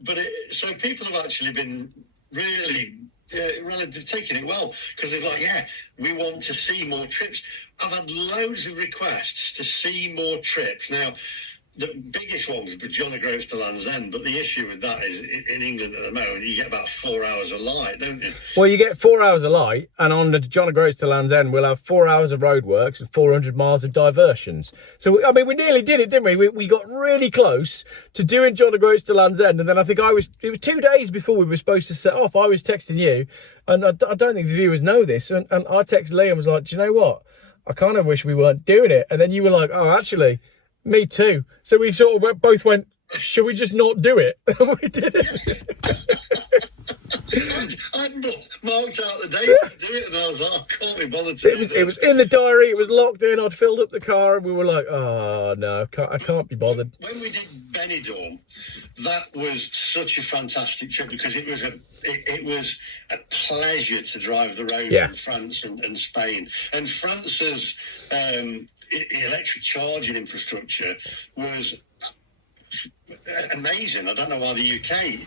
But so people have actually been really taking it well, because they're like, yeah, we want to see more trips. I've had loads of requests to see more trips. Now, the biggest one was John O'Groats to Land's End, but the issue with that is in England at the moment, you get about 4 hours of light, don't you? Well, you get 4 hours of light, and on the John O'Groats to Land's End, we'll have 4 hours of roadworks and 400 miles of diversions. So, I mean, we nearly did it, didn't we? We got really close to doing John O'Groats to Land's End, and then I think it was 2 days before we were supposed to set off. I was texting you, and I don't think the viewers know this, and I texted Lee and was like, do you know what? I kind of wish we weren't doing it. And then you were like, oh, actually, me too. So we sort of both went, should we just not do it? We did it. I'd marked out the day to do it, and I was like, I can't be bothered to It was in the diary, it was locked in, I'd filled up the car, and we were like, oh, no, I can't be bothered. When we did Benidorm, that was such a fantastic trip, because it was a pleasure to drive the roads in France and Spain. And France's electric charging infrastructure was amazing. I don't know why the UK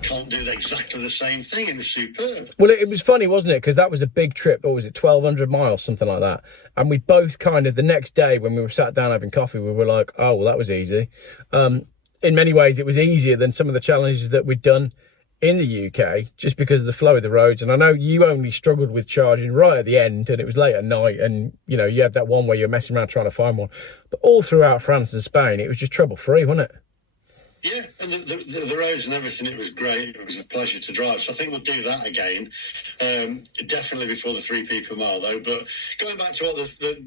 can't do exactly the same thing, and it's superb. Well, it was funny, wasn't it? Because that was a big trip. What was it, 1,200 miles, something like that? And we both kind of, the next day when we were sat down having coffee, we were like, oh, well, that was easy. In many ways, it was easier than some of the challenges that we'd done in the UK, just because of the flow of the roads. And I know you only struggled with charging right at the end, and it was late at night, and you know, you had that one where you're messing around trying to find one. But all throughout France and Spain, it was just trouble-free, wasn't it? Yeah, and the roads and everything, it was great. It was a pleasure to drive. So I think we'll do that again. Definitely before the 3p per mile, though. But going back to what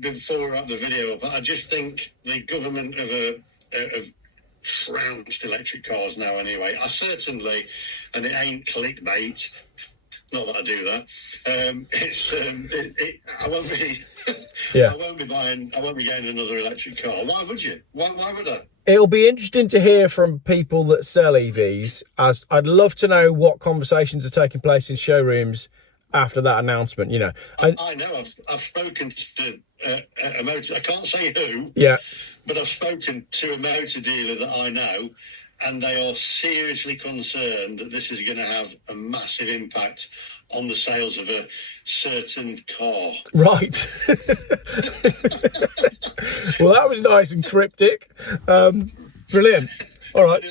before we wrap the video up, I just think the government have trounced electric cars now anyway. I certainly, and it ain't clickbait, not that I do that, I won't be I won't be getting another electric car. Why would you? Why would I? It'll be interesting to hear from people that sell EVs, as I'd love to know what conversations are taking place in showrooms after that announcement, you know. And I know. I've spoken to a motor. I can't say who. yeah, but I've spoken to a motor dealer that I know, and they are seriously concerned that this is going to have a massive impact on the sales of a certain car. right. Well, that was nice and cryptic. Brilliant. All right.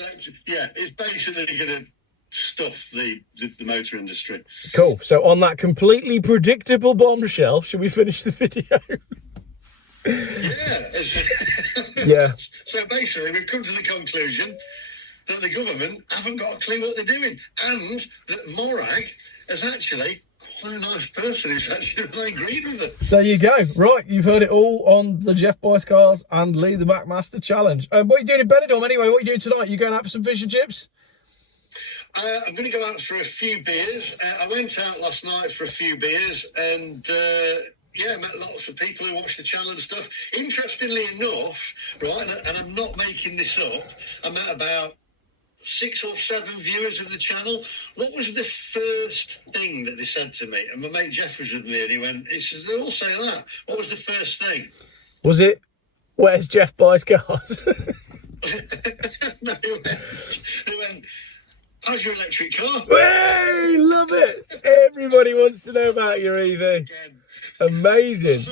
Yeah, it's basically going to stuff the motor industry. Cool. So on that completely predictable bombshell, should we finish the video? Yeah. Yeah. So basically, we've come to the conclusion that the government haven't got a clue what they're doing, and that Morag is actually quite a nice person who's actually really agreed with it. There you go. Right, you've heard it all on the Geoff Boyce Cars and Lee the Macmaster Challenge. What are you doing in Benidorm anyway? What are you doing tonight? You going out for some fish and chips? I'm going to go out for a few beers. I went out last night for a few beers, and yeah, I met lots of people who watch the channel and stuff. Interestingly enough, right, and I'm not making this up, I met about 6 or 7 viewers of the channel. What was the first thing that they said to me? And my mate Geoff was with me, and he says, they all say that. What was the first thing? Was it, where's Geoff Boyce Cars? No, he went, how's your electric car? Hey, love it. Everybody wants to know about your EV. Again. Amazing.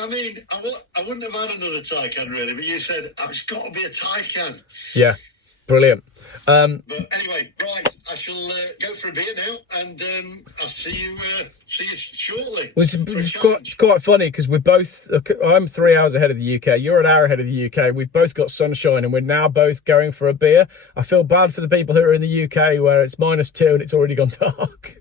I mean, I wouldn't have had another Taycan really, but you said, oh, it's got to be a Taycan. Yeah, brilliant. But anyway, right, I shall go for a beer now, and I'll see you shortly. It's quite funny because we're both, I'm 3 hours ahead of the UK, you're an hour ahead of the UK, we've both got sunshine and we're now both going for a beer. I feel bad for the people who are in the UK where it's -2 and it's already gone dark.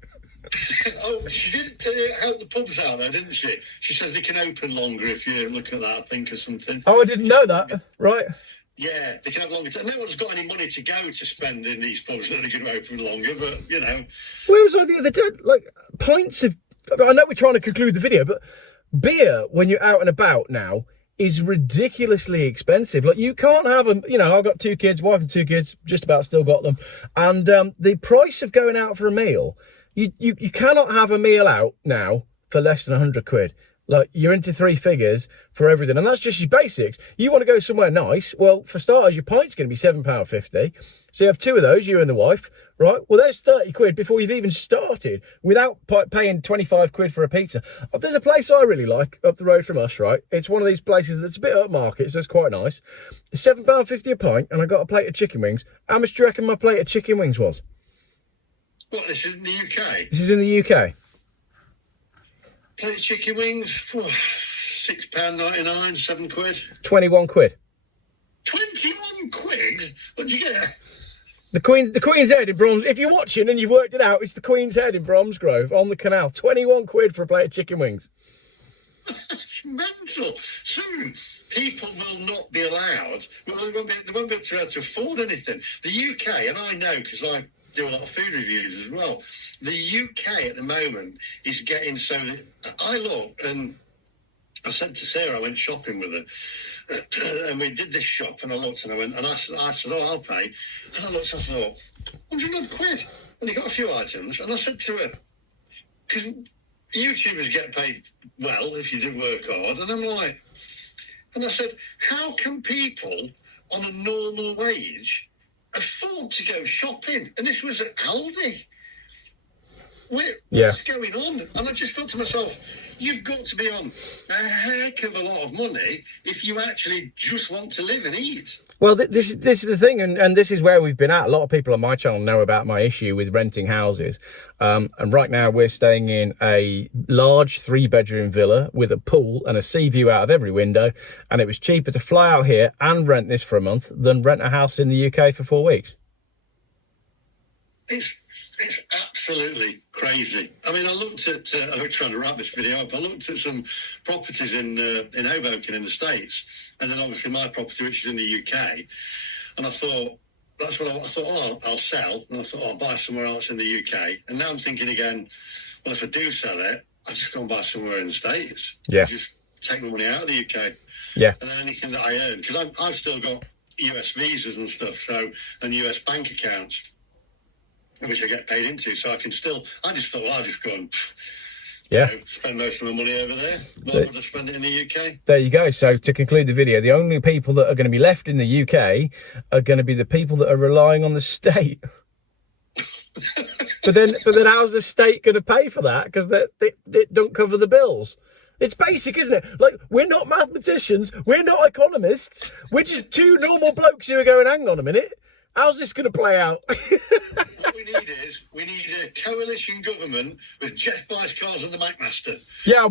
Oh, she did help the pubs out there, didn't she? She says they can open longer if you look at that, I think, or something. Oh, I didn't know that. Right. Yeah, they can have longer. No one's got any money to go to spend in these pubs that are going to open longer, but, you know. Where was I the other day? Like, pints of... I know we're trying to conclude the video, but beer, when you're out and about now, is ridiculously expensive. Like, you can't have them... You know, I've got 2 kids, wife and 2 kids, just about still got them. And the price of going out for a meal... You cannot have a meal out now for less than 100 quid. Like, you're into 3 figures for everything. And that's just your basics. You want to go somewhere nice. Well, for starters, your pint's going to be £7.50. So you have 2 of those, you and the wife, right? Well, there's 30 quid before you've even started without paying 25 quid for a pizza. There's a place I really like up the road from us, right? It's one of these places that's a bit upmarket, so it's quite nice. It's £7.50 a pint, and I got a plate of chicken wings. How much do you reckon my plate of chicken wings was? What, this is in the UK? This is in the UK. Plate of chicken wings, £6.99, 7 quid. 21 quid. 21 quid? What'd you get? The Queen's Head in Broms. If you're watching and you've worked it out, it's the Queen's Head in Bromsgrove on the canal. 21 quid for a plate of chicken wings. That's mental. Soon, people will not be allowed. Well, they won't be able to afford anything. The UK, and I know because I do a lot of food reviews as well. The UK at the moment is getting so that I look, and I said to Sarah, I went shopping with her, and we did this shop, and I looked, and I went, and I said, oh, I'll pay. And I looked, and I thought, 100 odd quid. And he got a few items, and I said to her, because YouTubers get paid well if you do work hard, and I'm like, and I said, how can people on a normal wage afford to go shopping? And this was at Aldi. What's going on? And I just thought to myself, you've got to be on a heck of a lot of money if you actually just want to live and eat. Well, this is the thing, and this is where we've been at. A lot of people on my channel know about my issue with renting houses. And right now we're staying in a large 3-bedroom villa with a pool and a sea view out of every window. And it was cheaper to fly out here and rent this for a month than rent a house in the UK for 4 weeks. It's absolutely crazy. I mean, I looked at, I'm trying to wrap this video up, I looked at some properties in Hoboken in the States, and then obviously my property, which is in the UK, and I thought, that's what I thought, oh, I'll sell, and I thought, oh, I'll buy somewhere else in the UK, and now I'm thinking again, well, if I do sell it, I'll just go and buy somewhere in the States. Yeah. Just take my money out of the UK. Yeah. And then anything that I earn, because I've still got US visas and stuff, so, and US bank accounts, which I get paid into, so I can still, I just thought, well, I'll just go and Yeah. Spend most of my money over there. Not would I spend it in the UK? There you go. So to conclude the video, the only people that are going to be left in the UK are going to be the people that are relying on the state. but then how's the state going to pay for that? Because they don't cover the bills. It's basic, isn't it? Like, we're not mathematicians, we're not economists, we're just two normal blokes who are going, hang on a minute, how's this going to play out? What we need a coalition government with Geoff Bicecarles and the McMaster. Yeah,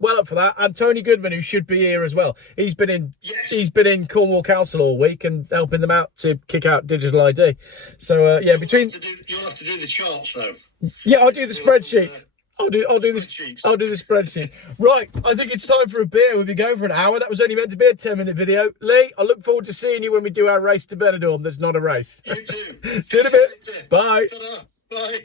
well up for that. And Tony Goodman, who should be here as well. He's been in Cornwall Council all week and helping them out to kick out digital ID. So yeah, You'll have to do the charts though. Yeah, I'll do the spreadsheets. I'll do the spreadsheet. Right, I think it's time for a beer. We've been going for an hour. That was only meant to be a 10-minute video. Lee, I look forward to seeing you when we do our race to Benidorm. That's not a race. You too. See you in a bit. Bye. Ta-da. Bye.